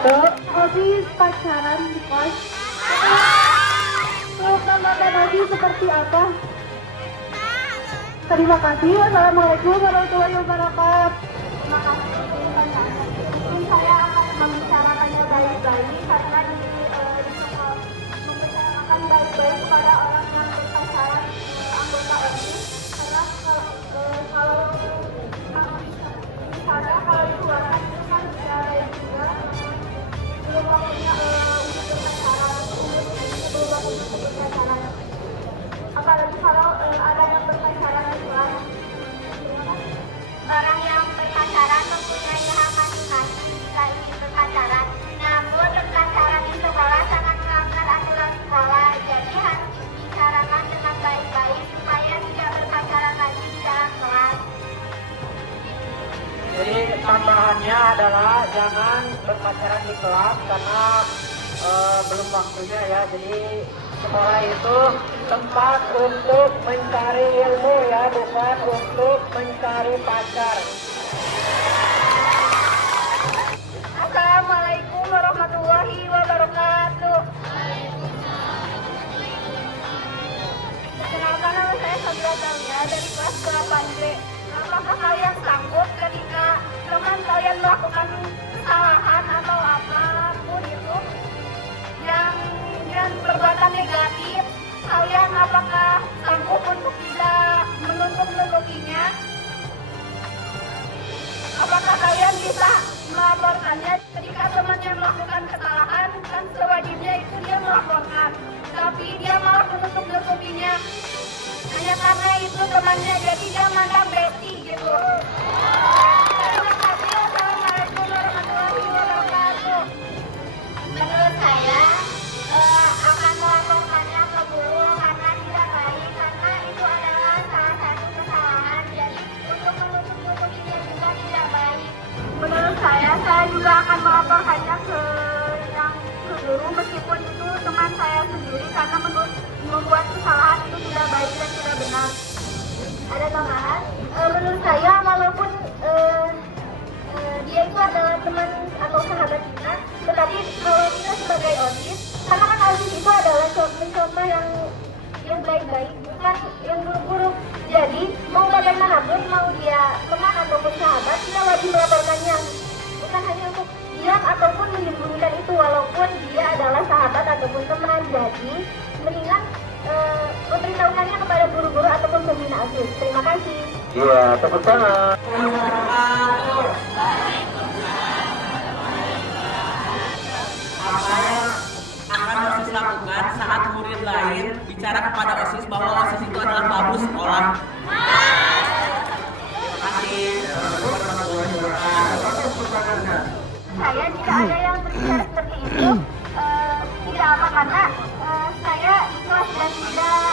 wabarakatuh. Hobi pacaran di kelas. Untuk tambahkan hobi seperti apa? Terima kasih. Wassalamualaikum warahmatullahi wabarakatuh. Terima kasih. Mungkin saya akan membicarakannya baik-baik karena di sekolah membicarakan baik-baik kepada orang yang berpacaran anggota OSIS. Karena kalau misalnya kalau di luar itu kan bisa juga belum waktunya untuk berpacaran, belum waktunya untuk berpacaran. Apalagi kalau ada yang berpacaran di kelas. Orang yang berpacaran mempunyai hak masing-masing jika ingin berpacaran. Namun berpacaran di sekolah sangat melanggar aturan sekolah. Jadi harus dibicarakan dengan baik-baik supaya tidak berpacaran lagi di dalam kelas. Jadi tambahannya adalah jangan berpacaran di kelas karena belum waktunya ya. Jadi sekolah itu tempat untuk mencari ilmu ya, bukan untuk mencari pacar. Assalamualaikum warahmatullahi wabarakatuh. Kenalkan, nama saya Sabila Tamia dari kelas 8B. Apakah kalian sanggup ketika teman kalian melakukan kesalahan atau apapun itu yang perbuatan negatif, kalian apakah sanggup untuk tidak menutup-nutupinya? Apakah kalian bisa melaporkannya ketika temannya melakukan kesalahan? Kan sewajibnya itu dia melaporkan, tapi dia malah menutup-nutupinya hanya karena itu temannya, jadi dia mandang besti gitu. Terima kasih. Wassalamualaikum warahmatullahi wabarakatuh. Menurut saya akan melaporkannya ke guru karena tidak baik, karena itu adalah salah satu kesalahan. Jadi untuk menutup-nutupinya juga tidak baik. Menurut saya juga akan melaporkannya ke guru meskipun itu teman saya sendiri karena membuat kesalahan itu tidak baik dan tidak benar. Ada tambahan, menurut saya walaupun dia itu adalah teman atau sahabat kita, tetapi kalau kita sebagai OSIS, karena kan OSIS itu adalah mencontoh yang baik-baik, bukan yang buruk-buruk. Jadi mau bagaimanapun, mau dia teman ataupun sahabat, kita wajib melaporkannya, bukan hanya untuk diam ataupun menyembunyikan itu walaupun dia adalah sahabat ataupun teman. Jadi mendingan memberitahukannya kepada guru-guru ataupun pembina OSIS. Terima kasih. Iya, tepuk tangan. Apa yang akan OSIS lakukan saat murid lain bicara kepada OSIS bahwa OSIS itu adalah babu sekolah? Terima kasih. Saya jika ada yang berbicara seperti itu tidak apa, karena saya ikhlas dan tidak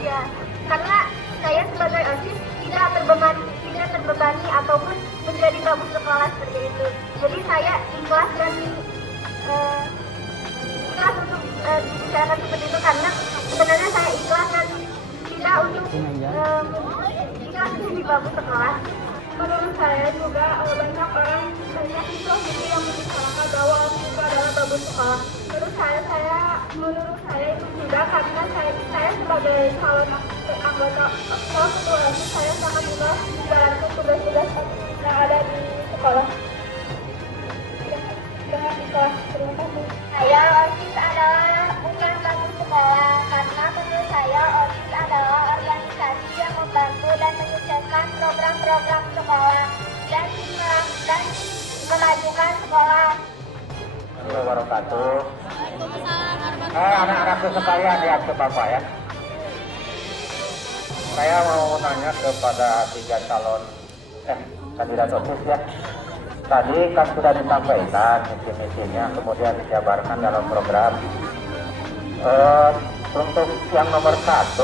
ya, karena saya sebagai OSIS tidak terbebani ataupun menjadi babu sekolah seperti itu. Jadi saya ikhlas dan ikhlas untuk bicara seperti itu karena sebenarnya saya ikhlas dan tidak untuk ikhlas menjadi babu sekolah. Menurut saya juga banyak orang banyak itu yang membicarakan bahwa itu adalah babu sekolah. Menurut saya itu juga karena saya sebagai calon anggota ketua OSIS, saya sangat juga menjalankan tugas-tugas yang ada di sekolah. Dengan ikhlas. Terima kasih. Saya OSIS adalah bukan babu sekolah, karena menurut saya OSIS adalah organisasi yang membantu dan menyukseskan program-program sekolah dan memajukan sekolah. Wabarakatuh. Anak-anakku sekalian, lihat ke Bapak ya. Saya mau tanya kepada 3 calon kandidat OSIS ya. Tadi kan sudah disampaikan misi-misinya, kemudian dijabarkan dalam program. Untuk yang nomor 1,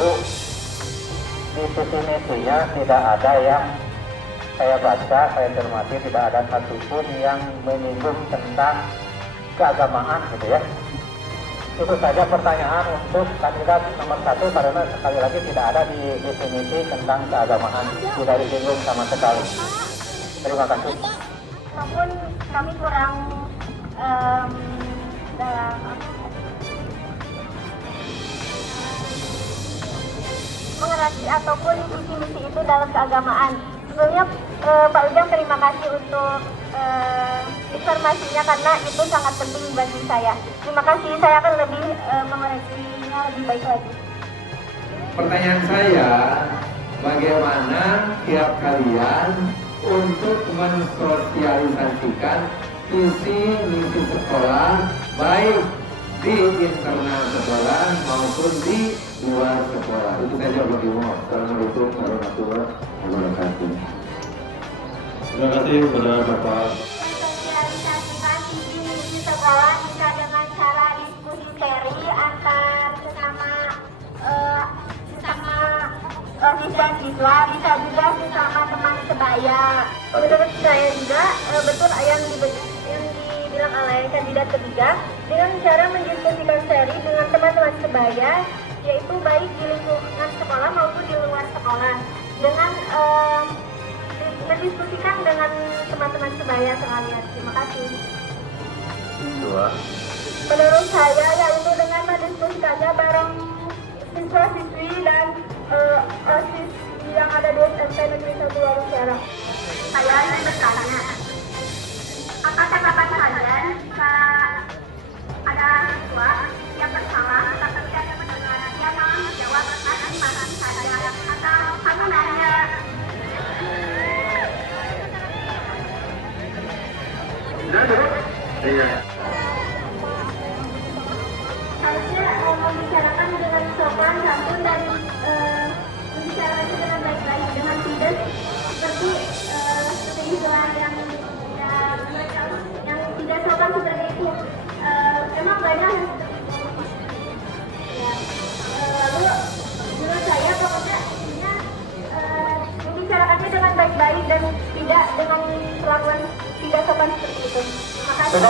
di misi-misinya tidak ada yang saya baca, saya cermati, tidak ada satupun yang menyinggung tentang keagamaan gitu ya. Itu saja pertanyaan untuk kandidat nomor 1 karena sekali lagi tidak ada di definisi tentang keagamaan, tidak disinggung sama sekali. Terima kasih. Walaupun kami kurang dalam mengerti ataupun visi-misi itu dalam keagamaan. Sebelumnya Pak Ujang terima kasih untuk informasinya karena itu sangat penting bagi saya. Terima kasih, saya akan lebih mengoreksinya lebih baik lagi. Pertanyaan saya, bagaimana tiap kalian untuk mensosialisasikan visi misi sekolah baik di internal sekolah maupun di luar sekolah? Itu saja bagi Mohon. Assalamualaikum warahmatullahi wabarakatuh. Terima kasih kepada Bapak. Mensosialisasikan visi misi sekolah bisa dengan cara diskusi seri antar sesama OSIS dan siswa, bisa juga sesama teman sebaya. Menurut saya juga betul yang dibilang oleh kandidat ketiga, dengan cara mendiskusikan seri dengan teman-teman sebaya, yaitu baik di lingkungan sekolah maupun di luar sekolah, dengan mendiskusikan dengan teman-teman sebaya sekalian. Terima kasih. Menurut saya yaitu dengan mendiskusikannya bareng siswa-siswi dan OSIS yang ada di SMP Negeri 1 Warung Serang. Saya ingin bertanya, apa tanggapan kalian jika ada siswa yang bersalah tapi tidak ada pendengaran, dia mau menjawab masing-masing saja atau kamu nanya? Iya. Harusnya membicarakan dengan sopan santun dan membicarakan dengan baik-baik, dengan tidak seperti istilah yang tidak sopan seperti itu. Emang banyak yang seperti itu. Ya. Lalu menurut saya pokoknya intinya membicarakannya dengan baik-baik dan tidak dengan perlakuan tidak sopan seperti itu. Terima kasih.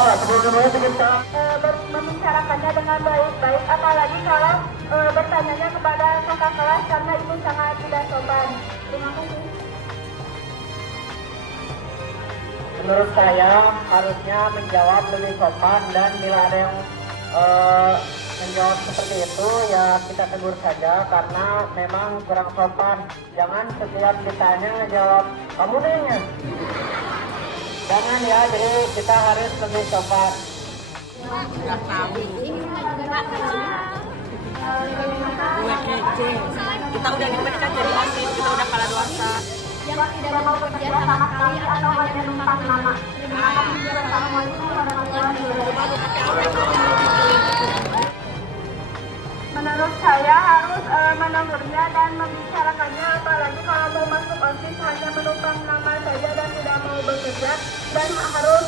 Membicarakannya dengan baik-baik, apalagi kalau bertanyanya kepada kakak kelas karena itu sangat tidak sopan. Terima kasih. Menurut saya harusnya menjawab lebih sopan, dan bila ada yang menjawab seperti itu ya kita tegur saja karena memang kurang sopan. Jangan setiap ditanya jawab kamu nanya. Jangan ya, jadi kita harus lebih sopan. Udah tahu. Gue kece. Kita udah dipecat jadi OSIS, kita udah kalah dosa. Yang tidak mau bekerja sama sekali atau hanya numpang nama. Terima kasih. Assalamualaikum warahmatullahi wabarakatuh. Menurut saya harus menegurnya dan membicarakannya, apalagi kalau mau masuk OSIS hanya menumpang nama saja dan tidak mau bekerja, dan harus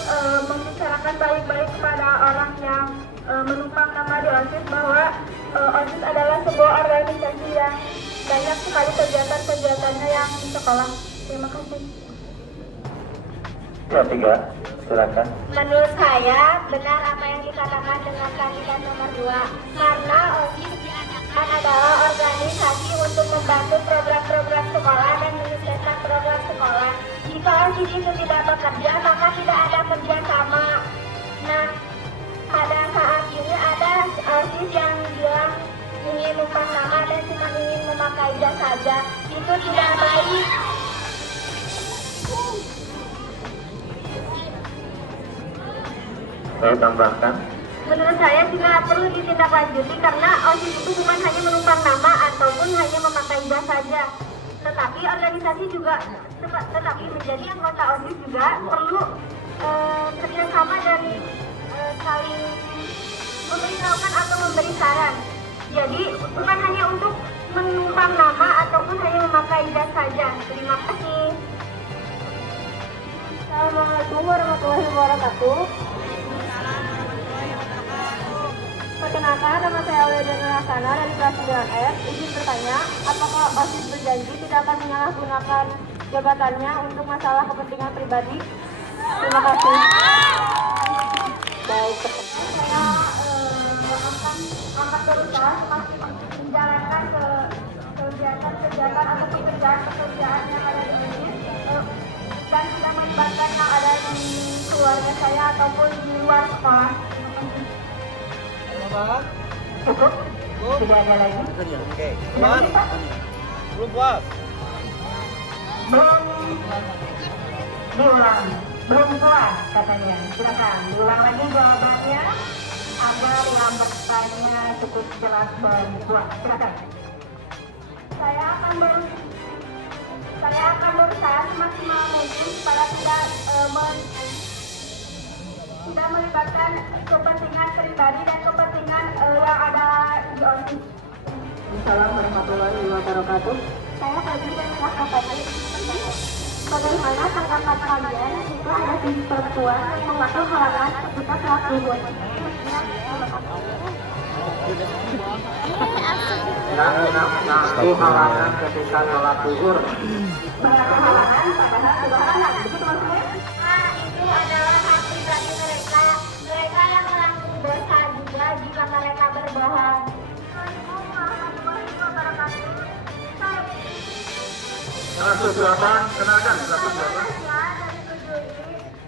membicarakan baik-baik kepada orang yang menumpang nama di OSIS bahwa OSIS adalah sebuah organisasi yang banyak sekali kegiatan-kegiatannya yang di sekolah. Terima kasih. Ya, 3, silakan. Menurut saya benar apa yang dikatakan dengan kandidat nomor 2, karena OSIS adalah organisasi untuk membantu program-program sekolah dan menyukseskan program sekolah. Jika OSIS itu tidak bekerja, maka tidak ada kerjasama. Nah, pada saat ini ada OSIS yang bilang ingin numpang nama dan cuma ingin memakai jas saja. Itu tidak baik. Saya tambahkan. Menurut saya juga perlu ditindaklanjuti karena OSIS itu bukan hanya menumpang nama ataupun hanya memakai jas saja, tetapi organisasi juga menjadi anggota OSIS juga perlu kerjasama dan saling memberitahukan atau memberi saran. Jadi bukan hanya untuk menumpang nama ataupun hanya memakai jas saja. Terima kasih. Assalamualaikum warahmatullahi wabarakatuh. Perkenalkan, nama saya Aulia Nurasana dari kelas 9F. Izin bertanya, apakah OSIS berjanji tidak akan menyalahgunakan jabatannya untuk masalah kepentingan pribadi? Terima kasih. Baik, saya akan berusaha menjalankan kegiatan atau pekerjaan yang ada di OSIS dan tidak melibatkan yang ada di keluarga saya ataupun di luar sekolah. Cukup? Tidak ada lagi? Oke. Puas? Belum puas? Belum diulang. Belum puas katanya. Silakan diulang lagi jawabannya agar yang bertanya cukup jelas dan puas. Silakan. Saya akan berusaha semaksimal mungkin supaya tidak melibatkan kepentingan pribadi dan kepentingan yang ada di OSIS. Assalamualaikum warahmatullahi wabarakatuh. Saya tadi mengatakan bagaimana tanggapan kalian jika ada sisi perempuan yang memakai halangan ketika sholat zuhur? Mengaku halangan ketika sholat zuhur. Mengaku halangan padahal sudah halangan, begitu maksudnya? Itu adalah hak pribadi mereka. Mereka yang menanggung dosa juga jika mereka berbohong. Silakan, kenalkan.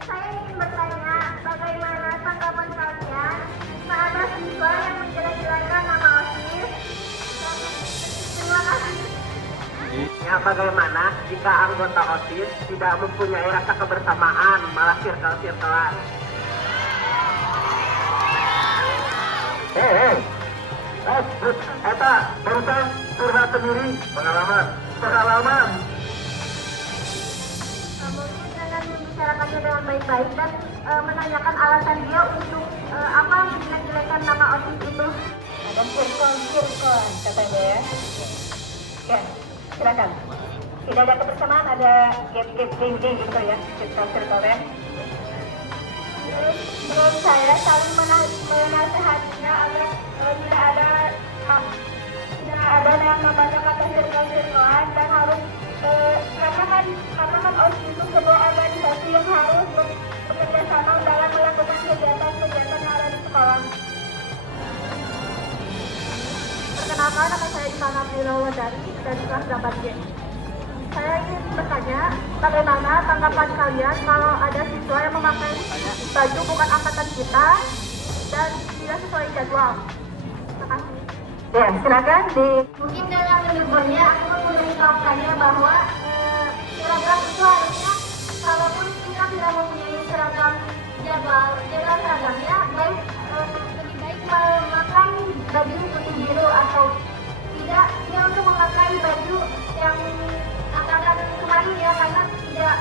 Saya ingin bertanya, bagaimana tanggapan kalian jika ada siswa yang menjelek-jelekan nama OSIS? Terima kasih. Ya, bagaimana jika anggota OSIS tidak mempunyai rasa kebersamaan, malah circle-circlean? Eta, barusan curhat sendiri, pengalaman. Mungkin dengan membicarakannya dengan baik-baik dan menanyakan alasan dia untuk apa menjelek-jelekan nama OSIS itu. Ada circle-circle katanya ya. Oke, silakan. Tidak ada kebersamaan, ada gap-gap geng-geng gitu ya, circle-circle ya. Menurut saya saling menasehatinya agar tidak ada yang namanya kata circle-circlean dan harus karena kan OSIS itu sebuah organisasi yang harus bekerja sama dalam melakukan kegiatan-kegiatan yang ada di sekolah. Perkenalkan, nama saya Imana Prirawardari dari kelas 8G. Saya ingin bertanya, bagaimana tanggapan kalian kalau ada siswa yang memakai baju bukan angkatan kita dan tidak sesuai jadwal? Terima kasih. Ya, silakan di. Mungkin dalam menegurnya aku memberitahukannya bahwa seragam itu harusnya, kalaupun kita tidak mempunyai seragam jadwal seragamnya, lebih baik memakai baju putih biru atau tidak untuk memakai baju yang angkatan kemarin ya, karena tidak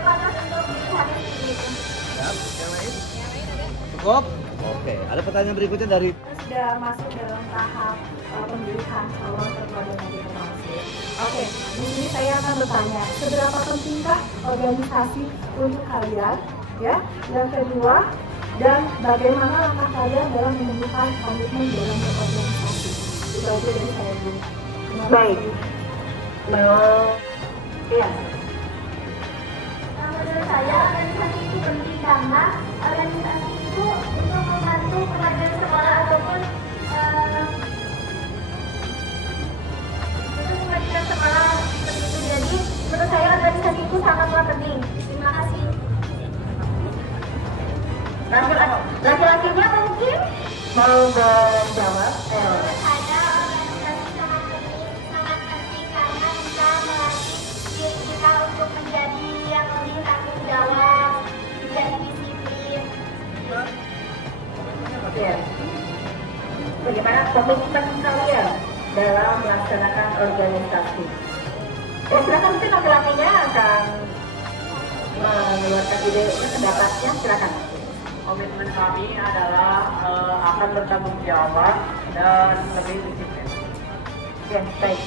pantas untuk dilihat seperti itu. Yang lain? Cukup? Oke, ada pertanyaan berikutnya dari Sudah masuk dalam tahap pemilihan calon ketua DPD OSIS. Oke, di sini saya akan bertanya, seberapa pentingkah organisasi untuk kalian? Ya, yang kedua, dan bagaimana langkah kalian dalam menentukan komitmen dalam berorganisasi? Itu aja dari saya dulu. Baik. Iya. Menurut saya organisasi itu penting karena organisasi itu untuk membantu kemajuan sekolah ataupun untuk kemajuan sekolah seperti itu. Jadi menurut saya organisasi itu sangatlah penting. Terima kasih. Laki-lakinya mungkin mau menjawab. Menurut saya organisasi sangat penting karena bisa melatih diri kita untuk menjadi yang lebih tanggung jawab, menjadi disiplin. Ya. Bagaimana komitmen kalian dalam melaksanakan organisasi? Ya, silakan, mungkin laki-lakinya akan mengeluarkan ide pendapatnya, silakan. Komitmen kami adalah akan bertanggung jawab dan lebih disiplin. Ya, baik.